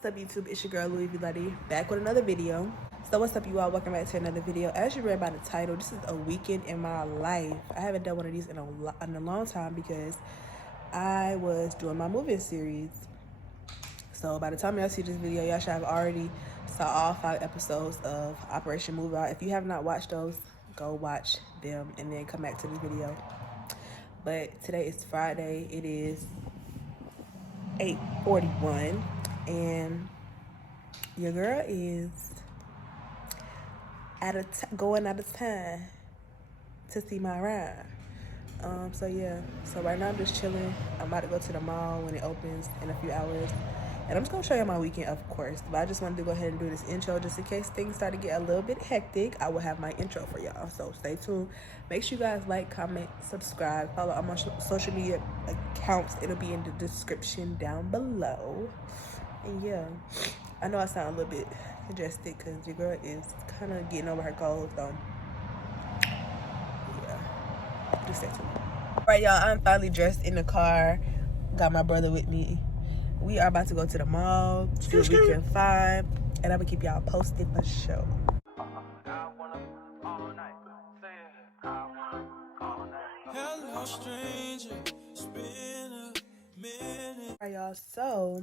What's up YouTube, it's your girl louisvlidee back with another video. So what's up you all, welcome back to another video. As you read by the title, this is a weekend in my life. I haven't done one of these in a long time because I was doing my moving series. So by the time y'all see this video, y'all should have already saw all 5 episodes of Operation Move Out. If you have not watched those, go watch them and then come back to this video. But today is Friday. It is 8:41 and your girl is going out of town to see my ride. So yeah, so right now I'm just chilling. I'm about to go to the mall when it opens in a few hours, and I'm just gonna show you my weekend, of course, but I just wanted to go ahead and do this intro just in case things start to get a little bit hectic. I will have my intro for y'all, so stay tuned. Make sure you guys like, comment, subscribe, follow all my social media accounts. It'll be in the description down below. And yeah, I know I sound a little bit congested because your girl is kind of getting over her cold, so yeah, just stay tuned. All right, y'all, I'm finally dressed in the car. Got my brother with me. We are about to go to the mall, see what we can find, and I'm gonna keep y'all posted for sure. Hello, stranger. It's been a minute. All right, y'all, so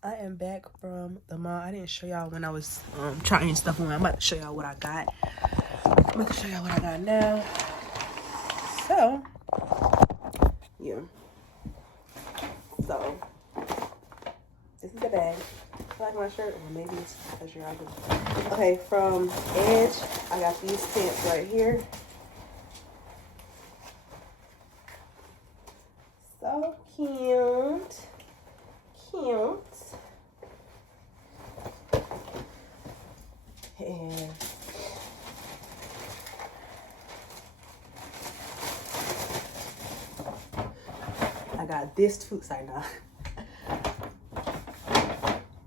I am back from the mall. I didn't show y'all when I was trying stuff on. I'm about to show y'all what I got. I'm about to show y'all what I got now. So, yeah. So, this is the bag. I like my shirt, or maybe it's because you're ugly. Okay, from Edge, I got these pants right here. So cute. Cute. And I got this too. Sorry, no.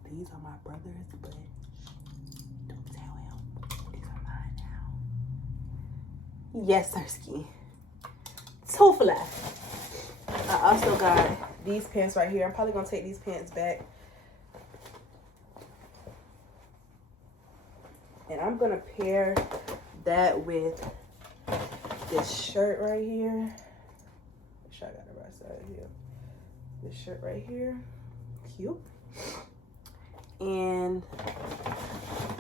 These are my brother's, but don't tell him. These are mine now. Yes, Sirski. Too fly. I also got these pants right here. I'm probably gonna take these pants back. And I'm gonna pair that with this shirt right here. Make sure I got the right side here. This shirt right here. Cute. And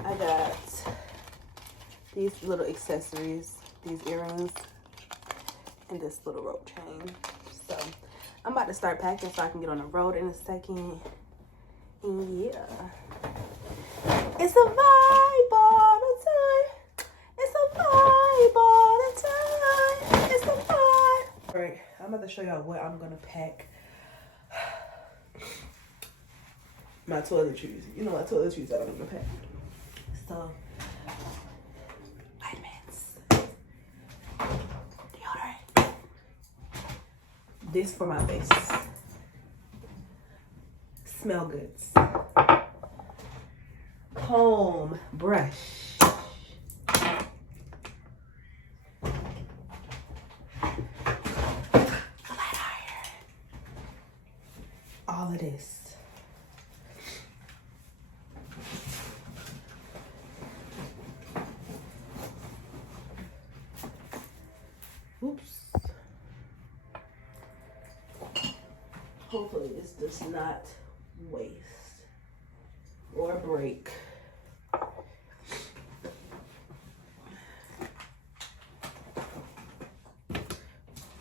I got these little accessories, these earrings, and this little rope chain. So I'm about to start packing so I can get on the road in a second. And yeah, it's a vibe all the time. It's a vibe all the time. It's a vibe. All right, I'm about to show y'all what I'm gonna pack. My toiletries. You know my toiletries that I'm gonna pack. So, vitamins, deodorant. This for my face. Smell goods. Comb, brush. Flat iron. All of this. Oops. Hopefully this does not waste or break.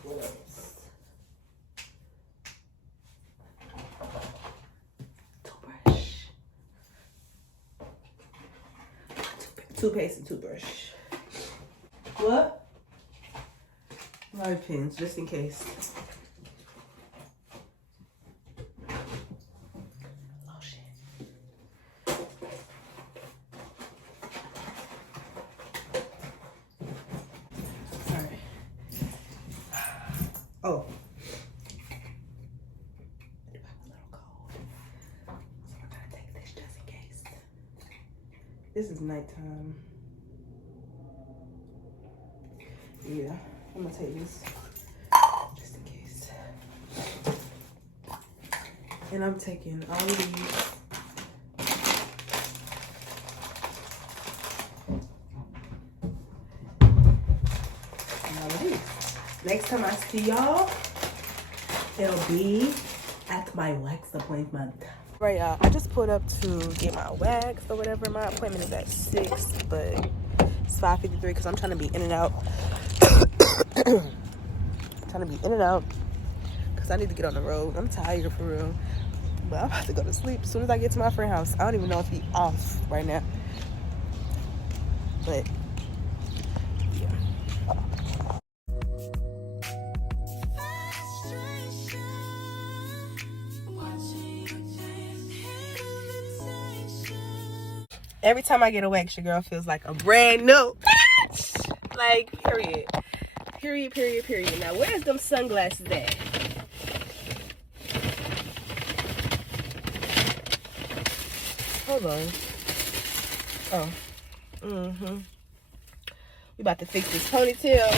What else? Toothbrush. Toothpaste and toothbrush. What? Live pins, just in case. Oh shit. Alright. Oh. I'm a little cold. So we're gonna take this just in case. This is nighttime. Yeah. I'm gonna take this just in case. And I'm taking all of these next time I see y'all, it'll be at my wax appointment. Right, y'all. I just pulled up to get my wax or whatever. My appointment is at 6, but it's 5:53 because I'm trying to be in and out. Trying to be in and out because I need to get on the road. I'm tired for real. But I'm about to go to sleep as soon as I get to my friend's house. I don't even know if he's off right now. But yeah. Every time I get a wax, your girl feels like a brand new. Like, period. Period, period, period. Now, where's them sunglasses at? Hold on. Oh. We about to fix this ponytail.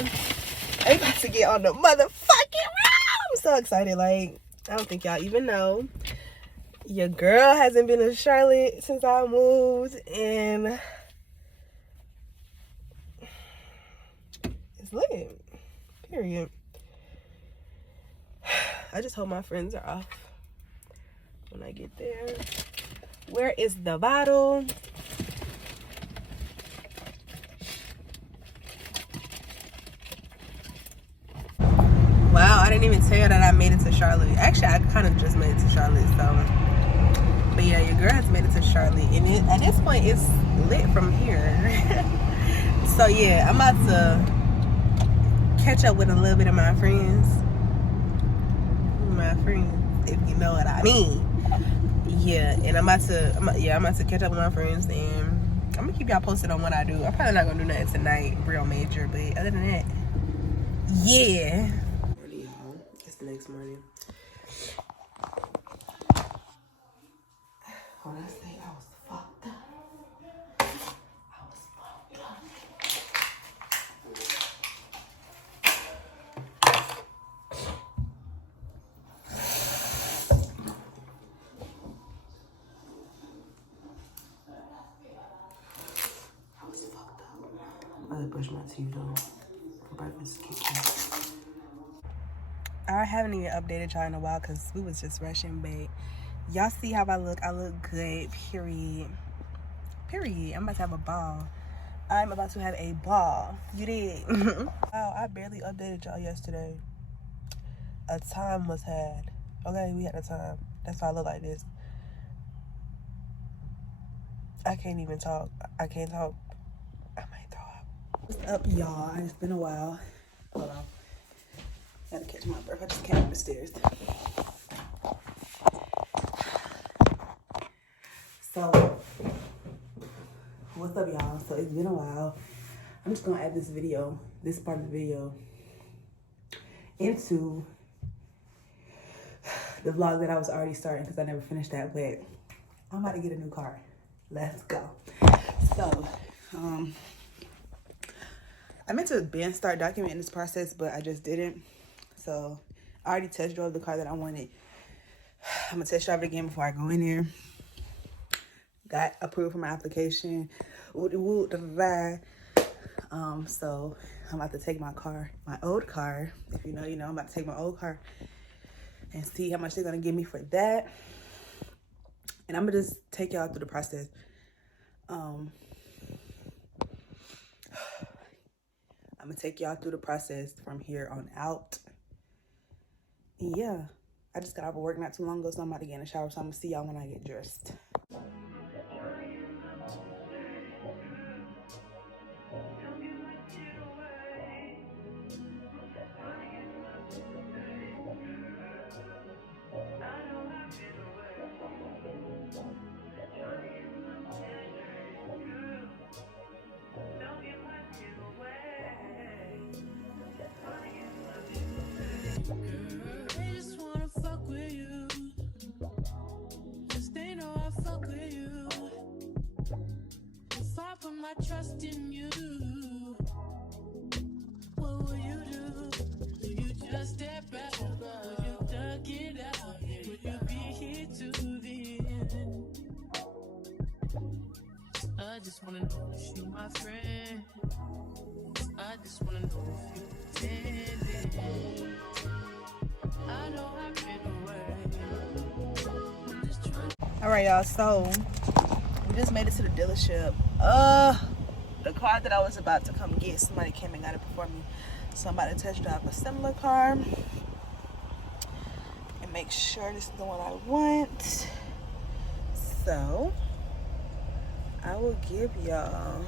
We about to get on the motherfucking road. I'm so excited. Like, I don't think y'all even know. Your girl hasn't been in Charlotte since I moved, and it's lit. Period. I just hope my friends are off when I get there. Where is the bottle? Wow, I didn't even tell you that I made it to Charlotte. Actually, I kind of just made it to Charlotte, so. But yeah, your girl has made it to Charlotte, and at this point, it's lit from here. So yeah, I'm about to catch up with a little bit of my friends. My friends, if you know what I mean. Yeah, and I'm about to catch up with my friends, and I'm gonna keep y'all posted on what I do. I'm probably not gonna do nothing tonight, real major, but other than that, yeah. Morning, y'all. It's the next morning. When I say I was fucked up, I was fucked up. I was fucked up. I brush my teeth though for breakfast. I haven't even updated y'all in a while because we was just rushing, but y'all see how I look. I look good, period. Period. I'm about to have a ball. I'm about to have a ball. You did. Wow, I barely updated y'all yesterday. A time was had. Okay, we had a time. That's why I look like this. I can't even talk. I can't talk. I might throw up. What's up, y'all? It's been a while. Hold on. Gotta catch my breath. I just came up the stairs. So, what's up, y'all? So, it's been a while. I'm just gonna add this part of the video, into the vlog that I was already starting because I never finished that, but I'm about to get a new car. Let's go. So, I meant to start documenting this process, but I just didn't. So, I already test drove the car that I wanted. I'm gonna test drive it again before I go in there. Got approved for my application. So I'm about to take my old car. If you know, you know. I'm about to take my old car and see how much they're gonna give me for that. And I'm gonna just take y'all through the process. I'm gonna take y'all through the process from here on out. And yeah, I just got out of work not too long ago, so I'm about to get in the shower. So I'm gonna see y'all when I get dressed. Trust in you. What will you do? Will you just step back? Will you duck it out? Will you be here to the end? I just wanna know if you my friend. I Just wanna know if you pretending. I know I've been away. I'm just trying. All right, y'all. So we just made it to the dealership. The car that I was about to come get, somebody came and got it before me. So I'm about to test drive a similar car and make sure this is the one I want. So I will give y'all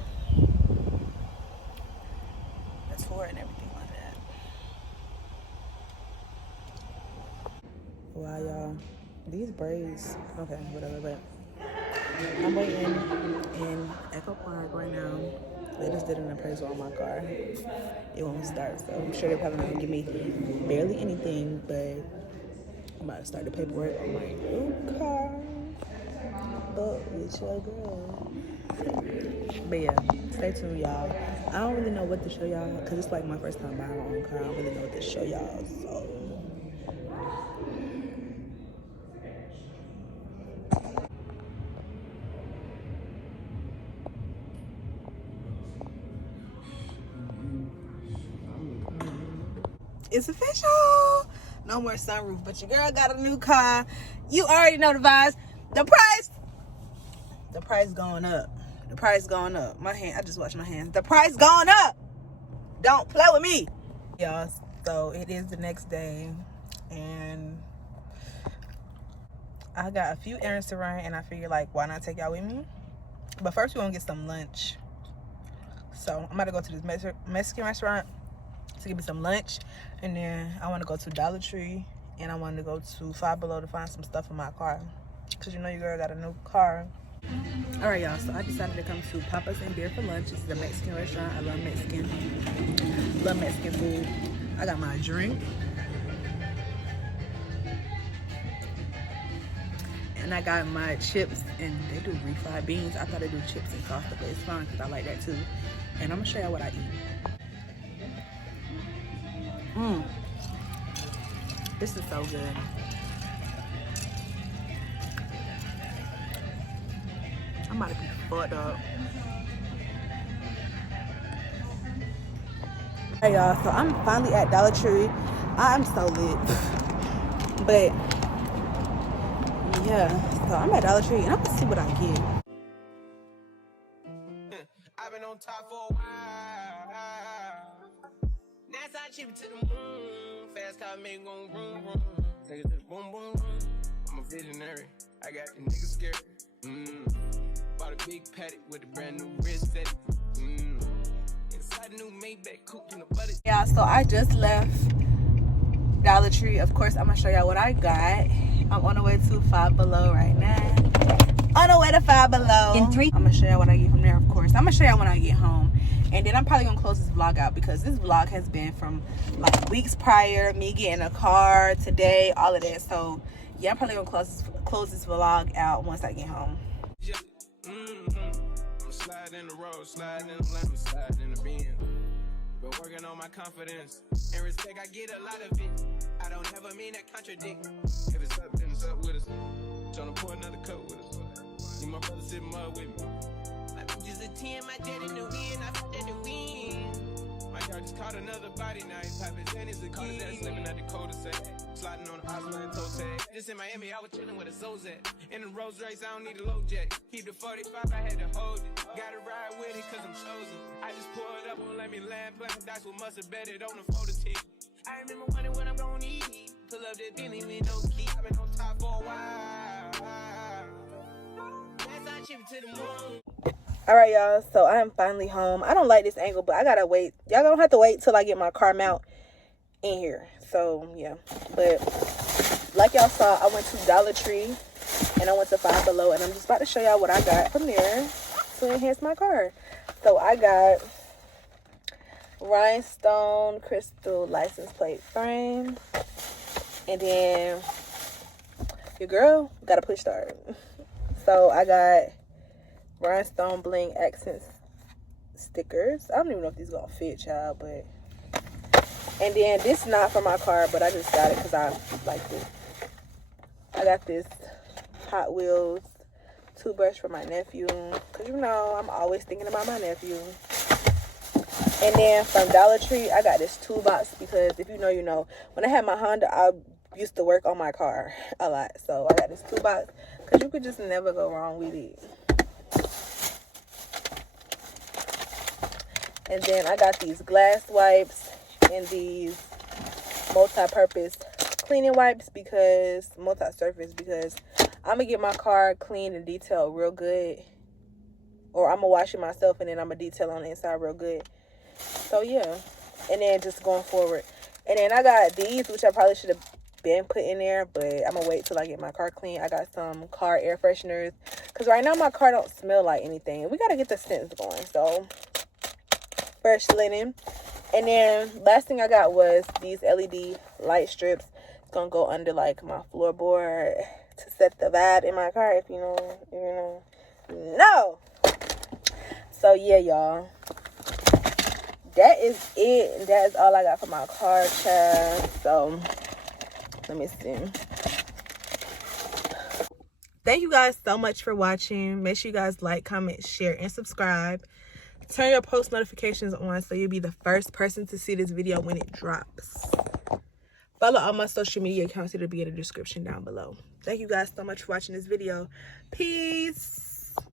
the tour and everything like that. Wow, y'all. These braids, okay, whatever, but I'm waiting in Echo Park right now. They just did an appraisal on my car. It won't start, so I'm sure they're probably not gonna give me barely anything, but I'm about to start the paperwork on my new car. But with your girl. But yeah, stay tuned, y'all. I don't really know what to show y'all, because it's like my first time buying my own car. I don't really know what to show y'all, so. It's official. No more sunroof, but your girl got a new car. You already know the vibes. The price going up. The price going up. My hand, I just washed my hands. The price going up. Don't play with me. Y'all, so it is the next day and I got a few errands to run and I figured like why not take y'all with me? But first we gonna get some lunch. So I'm about to go to this Mexican restaurant to get me some lunch, and then I want to go to Dollar Tree and I want to go to Five Below to find some stuff in my car, because you know your girl got a new car. All right, y'all, so I decided to come to Papa's and Beer for lunch. This is a Mexican restaurant. I love Mexican food. I got my drink and I got my chips, and they do refried beans. I thought they do chips and salsa, but it's fine because I like that too. And I'm gonna show y'all what I eat. This is so good. I'm about to be fucked up. Hey y'all, so I'm finally at Dollar Tree. I'm so lit. But yeah, so I'm at Dollar Tree and I'm gonna see what I get. I've been on top for a while. That's how I chip it to the moon. Fast car make gon' room. Take it to the boom boom room. I'm a visionary. I got the niggas scared. Bought a big paddock with a brand new wrist set. Inside a new Maybach coupe in the butter. Yeah, so I just left Dollar Tree. Of course, I'm gonna show y'all what I got. I'm on the way to Five Below right now. On the way to Five Below. I'm gonna show y'all what I get from there, of course. I'm gonna show y'all when I get home. And then I'm probably gonna close this vlog out because this vlog has been from like weeks prior, me getting a car, today, all of that. So yeah, I'm probably gonna close this vlog out once I get home. I'm sliding in the road, sliding in the lemon, sliding in the bin. Been working on my confidence and respect. I get a lot of it. I don't ever mean to contradict. If it's up, then it's up with us. Tryna pour another cup with us. See my brother sitting mud with me. My bitch is a 10, my dad in the wind, I fit at the wind. My yard just caught another body now. He's popping Xannies again. That slipping at the cul-de-sac. Sliding on the Osland toe tag. Just in Miami, I was chilling with a Zozak. In the Rolls Royce, I don't need a low jack. Keep the 45, I had to hold it. Gotta ride with it, cause I'm chosen. I just pulled up, won't let me land. Playing dice with mustard, bet it on the photo tick. I remember wondering what I'm gonna eat. Pull up that Bentley with no key. I've been on top for a while. That's how I chip it to the moon. All right, y'all, so I am finally home. I don't like this angle, but I gotta wait. Y'all gonna have to wait till I get my car mount in here. So yeah, but like y'all saw, I went to Dollar Tree and I went to Five Below, and I'm just about to show y'all what I got from there to enhance my car. So I got rhinestone crystal license plate frame, and then your girl got a push start. So I got rhinestone bling accents stickers. I don't even know if these gonna fit, child, but and then this is not for my car, but I just got it because I like it. I got this Hot Wheels toothbrush for my nephew, because you know I'm always thinking about my nephew. And then from Dollar Tree, I got this toolbox because if you know, you know. When I had my Honda, I used to work on my car a lot. So I got this toolbox because you could just never go wrong with it. And then I got these glass wipes and these multi-purpose cleaning wipes because multi-surface because I'm gonna get my car cleaned and detailed real good, or I'm gonna wash it myself and then I'm gonna detail on the inside real good. So yeah, and then just going forward, and then I got these which I probably should have been put in there, but I'm gonna wait till I get my car clean. I got some car air fresheners because right now my car don't smell like anything. We gotta get the scents going. So fresh linen. And then last thing I got was these LED light strips. It's gonna go under like my floorboard to set the vibe in my car, if you know. No. So yeah, y'all. That is it. And that is all I got for my car, child. So let me see. Thank you guys so much for watching. Make sure you guys like, comment, share, and subscribe. Turn your post notifications on so you'll be the first person to see this video when it drops. Follow all my social media accounts. It'll be in the description down below. Thank you guys so much for watching this video. Peace.